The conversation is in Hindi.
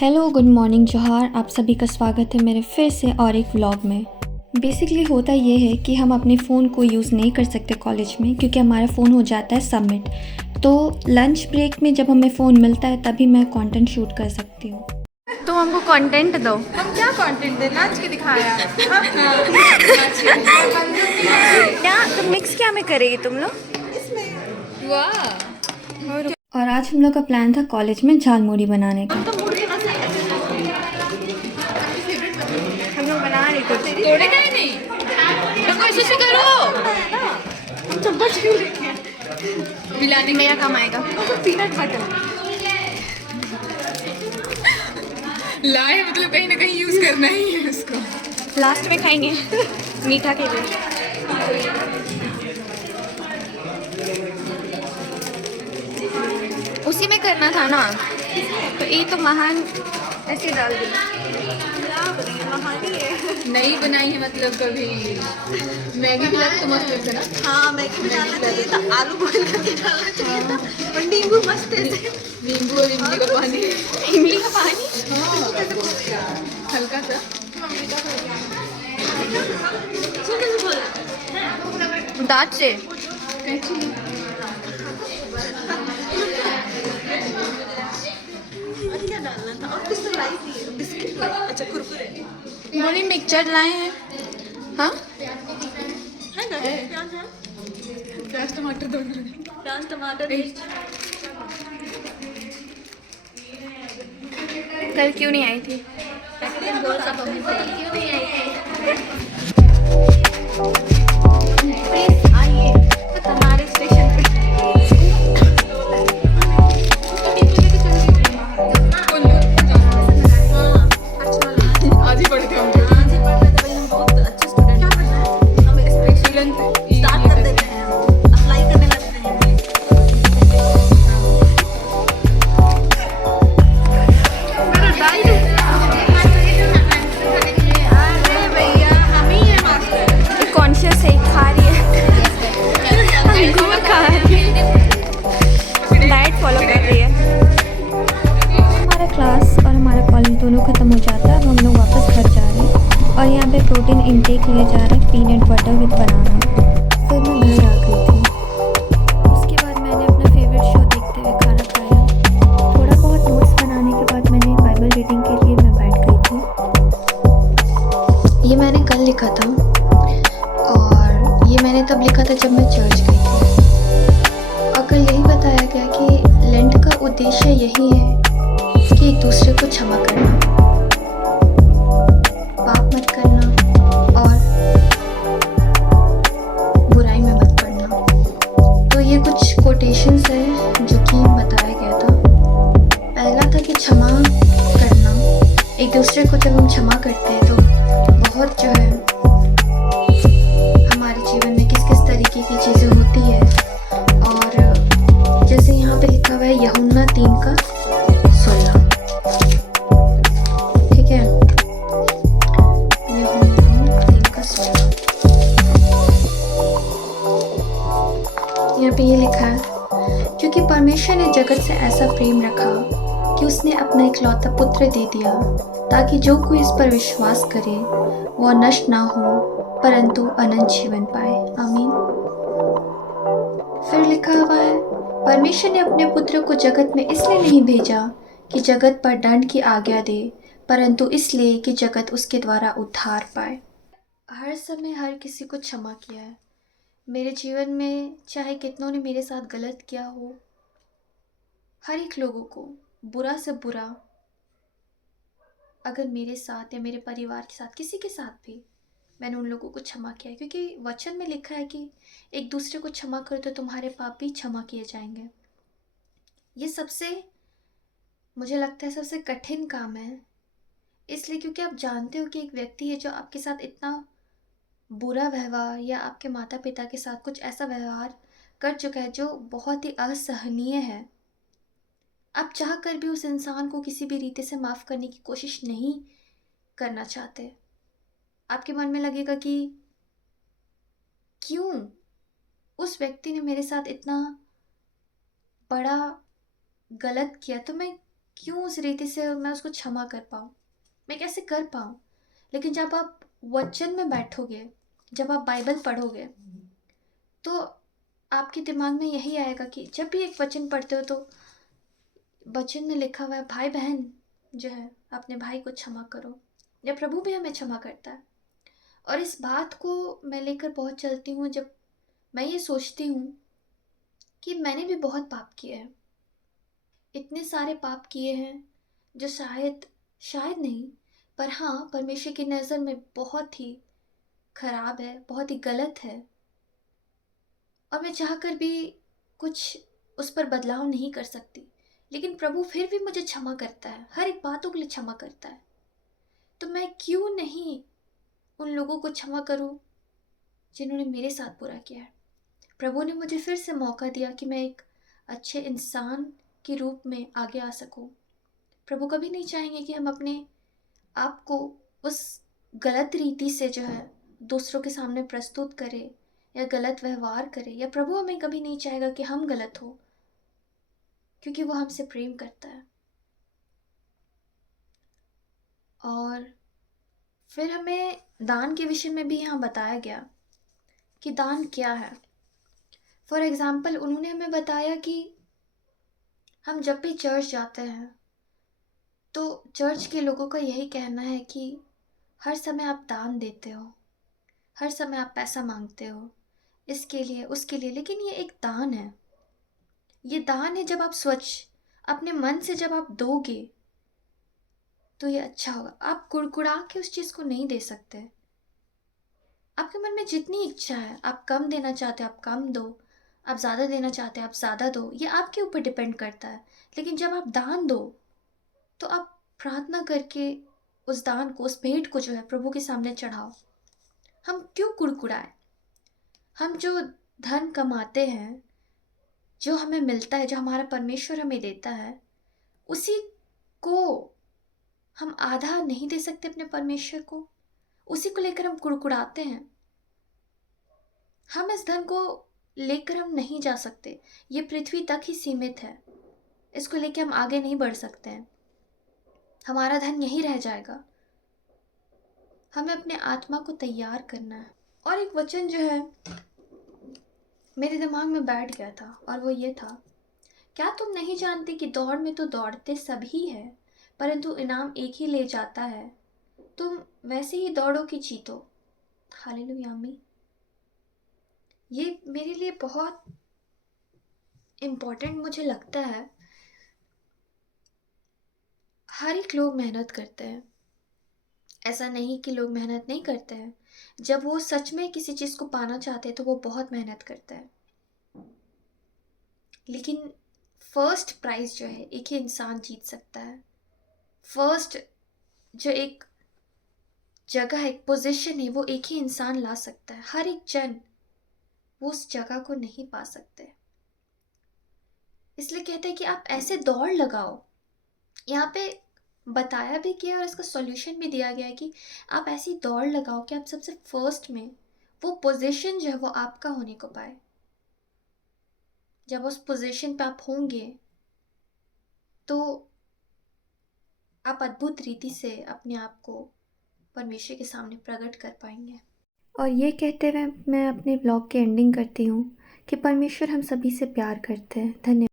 हेलो गुड मॉर्निंग जोहार। आप सभी का स्वागत है मेरे फिर से और एक व्लॉग में। बेसिकली होता ये है कि हम अपने फ़ोन को यूज़ नहीं कर सकते कॉलेज में क्योंकि हमारा फ़ोन हो जाता है सबमिट। तो लंच ब्रेक में जब हमें फ़ोन मिलता है तभी मैं कंटेंट शूट कर सकती हूँ। तुम हमको कंटेंट दो। हम क्या कंटेंट दें? नाच के दिखाया। क्या तुम मिक्स क्या में करेगी तुम लोग? वाह, और आज हम लोग का प्लान था कॉलेज में झालमुड़ी बनाने का। हम लोग बना रहे कुछ। तोड़े गए नहीं। तुम ऐसे करो। मिलाने मेरा काम आएगा। पीनट बटर लाए, मतलब कहीं ना कहीं यूज करना ही है उसको। लास्ट में खाएंगे मीठा के लिए। उसी में करना था ना, तो ये तो महान ऐसे डाल दी। नहीं बनाई है मतलब कभी। मैगी भी तो मस्त लगता है ना। हाँ, मैगी भी डालना चाहिए था, आलू बॉईल करके डालना चाहिए था, और नींबू मस्त है। नींबू और इमली का पानी। इमली का पानी हल्का सा। दांत से। और क्या डालना था? और कुछ तो लाई थी, बिस्किट लाई, अच्छा कुरकुरे बोली मिक्सचर लाए हैं। हाँ है ना? प्याज है, प्याज टमाटर दोनों। प्याज टमाटर मिर्च। कल क्यों नहीं आई थी? क्यों नहीं आई थी? प्लीज आइए हमारे स्टेशन पे। आज ही पढ़ के हम आज ही पढ़ रहे थे भाई, हम बहुत अच्छे स्टूडेंट हैं। हम स्पेशल स्टार्ट कर देते हैं, हम अप्लाई करने लगते हैं। अरे भैया, हम ही है मास्टर। कॉन्शियस है, खा रही है। अंगूर खा रही है, डाइट फॉलो कर रही है। हमारा क्लास और हमारा कॉलेज दोनों ख़त्म हो जाता है। अब हम लोग वापस घर जा रहे हैं और यहाँ पे प्रोटीन इनटेक लिए जा रहे हैं, पीनट बटर विद बनाना। फिर मैं घर आ गई थी। उसके बाद मैंने अपना फेवरेट शो देखते हुए खाना खाया। थोड़ा बहुत नोट्स बनाने के बाद मैंने बाइबल रीडिंग के लिए मैं बैठ गई थी। ये मैंने कल लिखा था और ये मैंने तब लिखा था जब मैं चर्च गई थी। और कल यही बताया गया कि लेंट का उद्देश्य यही है कि एक दूसरे को क्षमा करना, पाप मत करना और बुराई में मत पड़ना। तो ये कुछ कोटेशंस है जो कि बताया गया था। पहला था कि क्षमा करना, एक दूसरे को जब हम क्षमा करते हैं तो बहुत जो है हमारे जीवन में किस किस तरीके की चीज़ें होती है। और जैसे यहाँ पे लिखा हुआ है यूहन्ना 3:16, ठीक है, यूहन्ना 3:16। यहाँ पे ये लिखा है, क्योंकि परमेश्वर ने जगत से ऐसा प्रेम रखा कि उसने अपना इकलौता पुत्र दे दिया ताकि जो कोई इस पर विश्वास करे वह नष्ट ना हो परंतु अनंत जीवन पाए। आमीन। फिर लिखा हुआ है, परमेश्वर ने अपने पुत्र को जगत में इसलिए नहीं भेजा कि जगत पर दंड की आज्ञा दे, परंतु इसलिए कि जगत उसके द्वारा उद्धार पाए। हर समय हर किसी को क्षमा किया है। मेरे जीवन में चाहे कितनों ने मेरे साथ गलत किया हो, हर एक लोगों को बुरा से बुरा, अगर मेरे साथ या मेरे परिवार के साथ किसी के साथ भी, मैंने उन लोगों को क्षमा किया है। क्योंकि वचन में लिखा है कि एक दूसरे को क्षमा करो तो तुम्हारे पाप भी क्षमा किए जाएंगे। ये सबसे, मुझे लगता है सबसे कठिन काम है, इसलिए क्योंकि आप जानते हो कि एक व्यक्ति है जो आपके साथ इतना बुरा व्यवहार या आपके माता पिता के साथ कुछ ऐसा व्यवहार कर चुका है जो बहुत ही असहनीय है। आप चाह कर भी उस इंसान को किसी भी रीति से माफ़ करने की कोशिश नहीं करना चाहते। आपके मन में लगेगा कि क्यों उस व्यक्ति ने मेरे साथ इतना बड़ा गलत किया, तो मैं क्यों उस रीति से मैं उसको क्षमा कर पाऊँ, मैं कैसे कर पाऊँ। लेकिन जब आप वचन में बैठोगे, जब आप बाइबल पढ़ोगे, तो आपके दिमाग में यही आएगा कि जब भी एक वचन पढ़ते हो तो वचन में लिखा हुआ है भाई बहन जो है अपने भाई को क्षमा करो, या प्रभु भी हमें क्षमा करता है। और इस बात को मैं लेकर बहुत चलती हूँ। जब मैं ये सोचती हूँ कि मैंने भी बहुत पाप किए हैं, इतने सारे पाप किए हैं जो शायद शायद नहीं, पर हाँ परमेश्वर की नज़र में बहुत ही खराब है, बहुत ही गलत है। और मैं चाहकर भी कुछ उस पर बदलाव नहीं कर सकती, लेकिन प्रभु फिर भी मुझे क्षमा करता है, हर एक बातों के लिए क्षमा करता है। तो मैं क्यों नहीं उन लोगों को क्षमा करूं जिन्होंने मेरे साथ बुरा किया है। प्रभु ने मुझे फिर से मौका दिया कि मैं एक अच्छे इंसान के रूप में आगे आ सकूं। प्रभु कभी नहीं चाहेंगे कि हम अपने आप को उस गलत रीति से जो है दूसरों के सामने प्रस्तुत करें या गलत व्यवहार करें, या प्रभु हमें कभी नहीं चाहेगा कि हम गलत हो, क्योंकि वो हमसे प्रेम करता है। और फिर हमें दान के विषय में भी यहाँ बताया गया कि दान क्या है। फॉर एग्ज़ाम्पल उन्होंने हमें बताया कि हम जब भी चर्च जाते हैं तो चर्च के लोगों का यही कहना है कि हर समय आप दान देते हो, हर समय आप पैसा मांगते हो इसके लिए उसके लिए, लेकिन ये एक दान है। ये दान है जब आप स्वच्छ अपने मन से जब आप दोगे तो ये अच्छा होगा। आप कुड़कुड़ा के उस चीज़ को नहीं दे सकते। आपके मन में जितनी इच्छा है, आप कम देना चाहते हो आप कम दो, आप ज़्यादा देना चाहते हैं आप ज़्यादा दो, ये आपके ऊपर डिपेंड करता है। लेकिन जब आप दान दो तो आप प्रार्थना करके उस दान को, उस भेंट को जो है प्रभु के सामने चढ़ाओ। हम क्यों कुड़कुड़ाए। हम जो धन कमाते हैं, जो हमें मिलता है, जो हमारा परमेश्वर हमें देता है, उसी को हम आधा नहीं दे सकते अपने परमेश्वर को, उसी को लेकर हम कुड़कुड़ाते हैं। हम इस धन को लेकर हम नहीं जा सकते, ये पृथ्वी तक ही सीमित है, इसको लेकर हम आगे नहीं बढ़ सकते हैं, हमारा धन यहीं रह जाएगा। हमें अपने आत्मा को तैयार करना है। और एक वचन जो है मेरे दिमाग में बैठ गया था, और वो ये था, क्या तुम नहीं जानते कि दौड़ में तो दौड़ते सभी हैं, परंतु इनाम एक ही ले जाता है। तुम वैसे ही दौड़ो कि जीतो। हालेलुया आमीन। ये मेरे लिए बहुत इम्पोर्टेंट मुझे लगता है। हर एक लोग मेहनत करते हैं, ऐसा नहीं कि लोग मेहनत नहीं करते हैं। जब वो सच में किसी चीज़ को पाना चाहते हैं तो वो बहुत मेहनत करते हैं, लेकिन फर्स्ट प्राइज़ जो है एक ही इंसान जीत सकता है। फर्स्ट जो एक जगह है, एक पोजीशन है, वो एक ही इंसान ला सकता है। हर एक जन वो उस जगह को नहीं पा सकते। इसलिए कहते हैं कि आप ऐसे दौड़ लगाओ। यहाँ पे बताया भी गया और इसका सॉल्यूशन भी दिया गया है कि आप ऐसी दौड़ लगाओ कि आप सबसे फर्स्ट में वो पोजीशन जो है वो आपका होने को पाए। जब उस पोजीशन पे आप होंगे तो आप अद्भुत रीति से अपने आप को परमेश्वर के सामने प्रकट कर पाएंगे। और ये कहते हुए मैं अपने ब्लॉग की एंडिंग करती हूँ कि परमेश्वर हम सभी से प्यार करते हैं। धन्यवाद।